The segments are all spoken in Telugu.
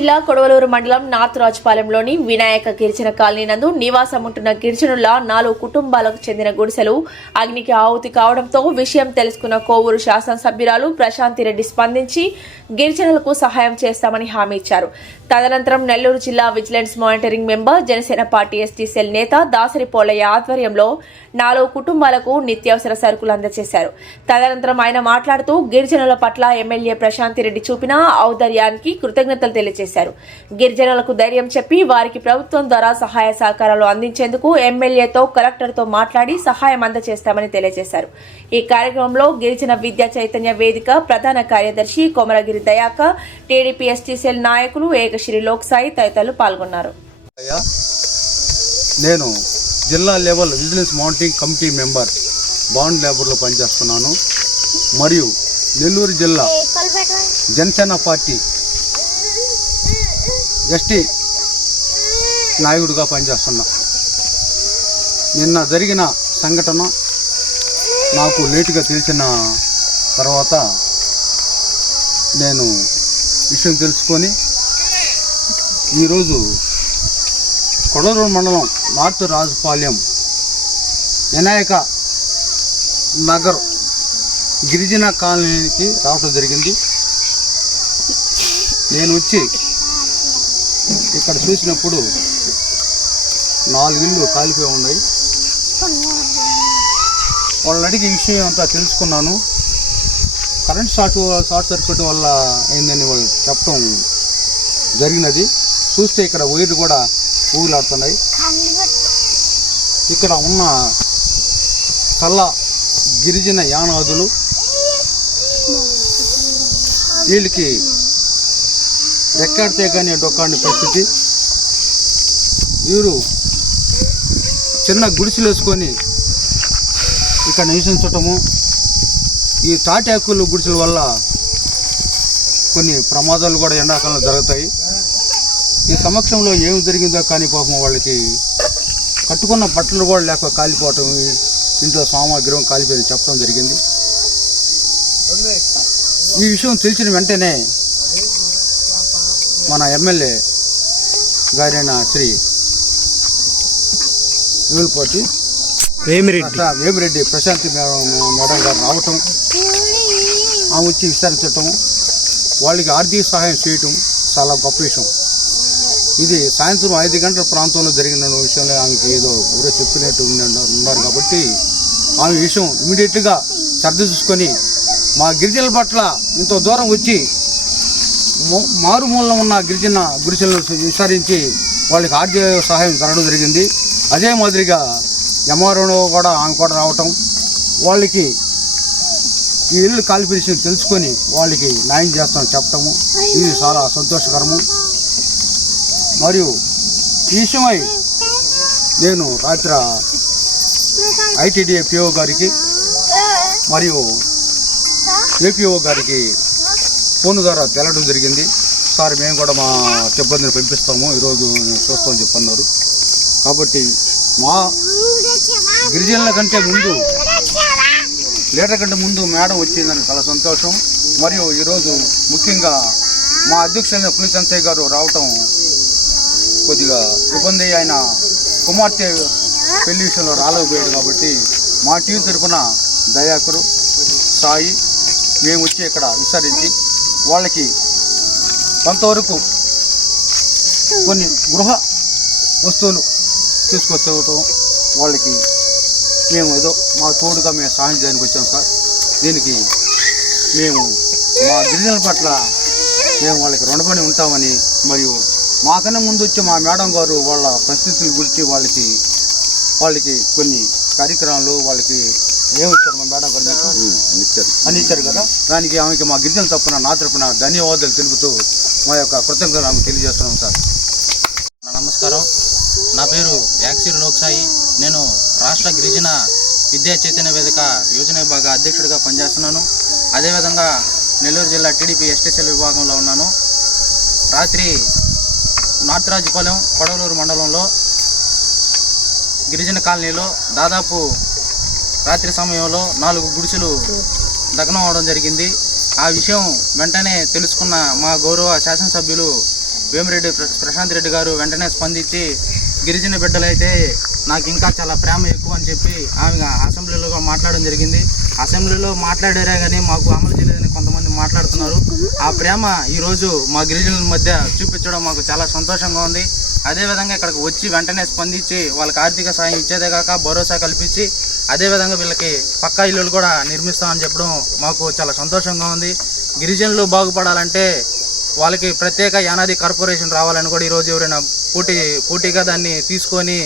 జిల్లా కొడవలూరు మండలం నార్త్ రాజపాలెంలోని వినాయక గిరిజన కాలనీ నందు నివాసం ఉంటున్న గిరిజనుల 4 కుటుంబాలకు చెందిన గుడిసెలు అగ్నికి ఆహుతి కావడంతో విషయం తెలుసుకున్న కోవూరు శాసనసభ్యురాలు ప్రశాంతి రెడ్డి స్పందించి గిరిజనులకు సహాయం చేస్తామని హామీ ఇచ్చారు. తదనంతరం నెల్లూరు జిల్లా vigilance monitoring member Janasena party ST cell నేత దాసరి పోలయ్య ఆధ్వర్యంలో 4 కుటుంబాలకు నిత్యావసర సరుకులు అందజేశారు. తదనంతరం ఆయన మాట్లాడుతూ గిరిజనుల పట్ల ఎమ్మెల్యే ప్రశాంతి రెడ్డి చూపిన ఔదార్యానికి కృతజ్ఞతలు తెలియజేశారు. గిరిజనులకు ధైర్యం చెప్పి వారికి ప్రభుత్వం ద్వారా సహాయ సహకారాలు అందించేందుకు ఎమ్మెల్యేతో కలెక్టర్తో మాట్లాడి సహాయం అందజేస్తామని తెలియజేశారు. ఈ కార్యక్రమంలో గిరిజన విద్యా చైతన్య వేదిక ప్రధాన కార్యదర్శి కొమరగిరి దయాకర్, టీడీపీ ఎస్టీ సెల్ నాయకులు ఏకశ్రీ లోక్సాయి తదితరులు పాల్గొన్నారు. నేను జిల్లా level vigilance monitoring committee member bond లేబర్లో పనిచేస్తున్నాను. మరియు నెల్లూరు జిల్లా జనసేన పార్టీ ఎస్టీ నాయకుడిగా పనిచేస్తున్నా. నిన్న జరిగిన సంఘటన నాకు లేటుగా తెలిసిన తర్వాత నేను విషయం తెలుసుకొని ఈరోజు కొడవలూరు మండలం నార్త్ రాజపాలెం వినాయక నగర్ గిరిజన కాలనీకి రావడం జరిగింది. నేను వచ్చి ఇక్కడ చూసినప్పుడు 4 ఇళ్ళు కాలిపోయి ఉన్నాయి. వాళ్ళని అడిగి విషయం అంతా తెలుసుకున్నాను. కరెంట్ షార్ట్ సర్క్యూట్ వల్ల అయిందని వాళ్ళు చెప్పడం జరిగినది. చూస్తే ఇక్కడ వైర్లు కూడా ఊగులాడుతున్నాయి. ఇక్కడ ఉన్న చల్ల గిరిజన యానాదులు వీళ్ళకి రెక్కాడితే కానీ డొక్కాడిన పరిస్థితి. వీరు చిన్న గుడిసెలు వేసుకొని ఇక్కడ నివసించటము, ఈ తాటాకులు గుడిసెల వల్ల కొన్ని ప్రమాదాలు కూడా ఎండాకాలంలో జరుగుతాయి. ఈ సమక్షంలో ఏమి జరిగిందో కానీ పాపం వాళ్ళకి కట్టుకున్న బట్టలు కూడా లేక కాలిపోవటం, ఇంట్లో సామాగ్రి కాలిపోయి చెప్పడం జరిగింది. ఈ విషయం తెలిసిన వెంటనే మన ఎమ్మెల్యే గారైన శ్రీ వేమిరెడ్డి ప్రశాంతి మేడం గారు రావటం, ఆమె వచ్చి విస్తరించటం, వాళ్ళకి ఆర్థిక సహాయం చేయటం చాలా గొప్ప విషయం. ఇది సాయంత్రం 5 గంటల ప్రాంతంలో జరిగిన విషయంలో ఆమెకి ఏదో ఊరే చెప్పినట్టు ఉన్నారు కాబట్టి ఆమె విషయం ఇమీడియట్గా శ్రద్ధ చూసుకొని మా గిరిజనుల పట్ల ఇంత దూరం వచ్చి మారుమూలలో ఉన్న గిరిజన గుడిసెలను విచారించి వాళ్ళకి ఆర్థిక సహాయం జరగడం జరిగింది. అదే మాదిరిగా ఎంఆర్ఓ కూడా ఆమె కూడా రావటం, వాళ్ళకి ఈ ఇల్లు కాలిపోయి తెలుసుకొని వాళ్ళకి న్యాయం చేస్తామని చెప్పటము ఇది చాలా సంతోషకరము. మరియు ఈ విషయమై నేను రాత్రి ఐటీడీఏ పిఓ గారికి మరియు ఏపీఓ గారికి ఫోన్ ద్వారా తెలడం జరిగింది. సార్ మేము కూడా మా సిబ్బందిని పంపిస్తాము, ఈరోజు చూస్తామని చెప్పన్నారు. కాబట్టి మా గిరిజనుల కంటే ముందు లీటర్ కంటే ముందు మేడం వచ్చిందని చాలా సంతోషం. మరియు ఈరోజు ముఖ్యంగా మా అధ్యక్షులైన పులి సంచయ్ గారు రావటం కొద్దిగా ఇబ్బంది. ఆయన కుమార్తె పెళ్లి విషయంలో రాలేకపోయాడు కాబట్టి మా టీం తరఫున దయాకరు, సాయి మేము వచ్చి ఇక్కడ విచారించి వాళ్ళకి కొంతవరకు కొన్ని గృహ వస్తువులు తీసుకొచ్చవటం, వాళ్ళకి మేము ఏదో మా తోడుగా మేము సహాయం చేయడానికి వచ్చాం సార్. దీనికి మేము మా గిరిజనుల పట్ల మేము వాళ్ళకి రుణపడి ఉంటామని, మరియు మాకన్నా ముందు వచ్చి మా మేడం గారు వాళ్ళ పరిస్థితుల గురించి వాళ్ళకి కొన్ని కార్యక్రమాలు వాళ్ళకి ఏమిచ్చారు మా మేడం గారు అని ఇచ్చారు కదా. దానికి ఆమెకి మా గిరిజన తరపున నా తరపున ధన్యవాదాలు తెలుపుతూ మా యొక్క కృతజ్ఞతలు ఆమె తెలియజేస్తున్నాం సార్. నమస్కారం, నా పేరు ఏకశ్రీ లోక్సాయి. నేను రాష్ట్ర గిరిజన విద్యా చైతన్య వేదిక యోజన విభాగ అధ్యక్షుడిగా పనిచేస్తున్నాను. అదేవిధంగా నెల్లూరు జిల్లా టీడీపీ ఎస్టీ సెల్ విభాగంలో ఉన్నాను. రాత్రి నార్త్ రాజపాలెం కొడవలూరు మండలంలో గిరిజన కాలనీలో దాదాపు రాత్రి సమయంలో 4 గుడిసెలు దగ్నం అవడం జరిగింది. ఆ విషయం వెంటనే తెలుసుకున్న మా గౌరవ శాసనసభ్యులు వేమిరెడ్డి ప్రశాంత్ రెడ్డి గారు వెంటనే స్పందించి గిరిజన బిడ్డలైతే నాకు ఇంకా చాలా ప్రేమ ఎక్కువ అని చెప్పి ఆమె అసెంబ్లీలో మాట్లాడడం జరిగింది. అసెంబ్లీలో మాట్లాడారే కానీ మాకు అమలు చేయలేదని కొంతమంది మాట్లాడుతున్నారు. ఆ ప్రేమ ఈరోజు మా గిరిజనుల మధ్య చూపించడం మాకు చాలా సంతోషంగా ఉంది. అదేవిధంగా ఇక్కడికి వచ్చి వెంటనే స్పందించి వాళ్ళకి ఆర్థిక సాయం ఇచ్చేదే కాక భరోసా కల్పించి అదేవిధంగా వీళ్ళకి పక్కా ఇల్లులు కూడా నిర్మిస్తామని చెప్పడం మాకు చాలా సంతోషంగా ఉంది. గిరిజనులు బాగుపడాలంటే వాళ్ళకి ప్రత్యేక యానాది కార్పొరేషన్ రావాలని కూడా ఈరోజు ఎవరైనా పోటీగా దాన్ని తీసుకొని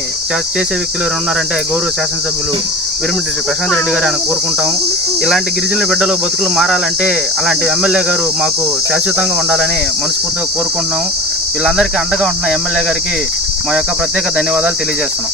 చేసే వ్యక్తులు ఎవరైనా ఉన్నారంటే గౌరవ శాసనసభ్యులు వేమిరెడ్డి ప్రశాంత్ రెడ్డి గారు అని కోరుకుంటాము. ఇలాంటి గిరిజనుల బిడ్డలు బతుకులు మారాలంటే అలాంటి ఎమ్మెల్యే గారు మాకు శాశ్వతంగా ఉండాలని మనస్ఫూర్తిగా కోరుకుంటున్నాము. వీళ్ళందరికీ అండగా ఉంటున్న ఎమ్మెల్యే గారికి మా యొక్క ప్రత్యేక ధన్యవాదాలు తెలియజేస్తున్నాం.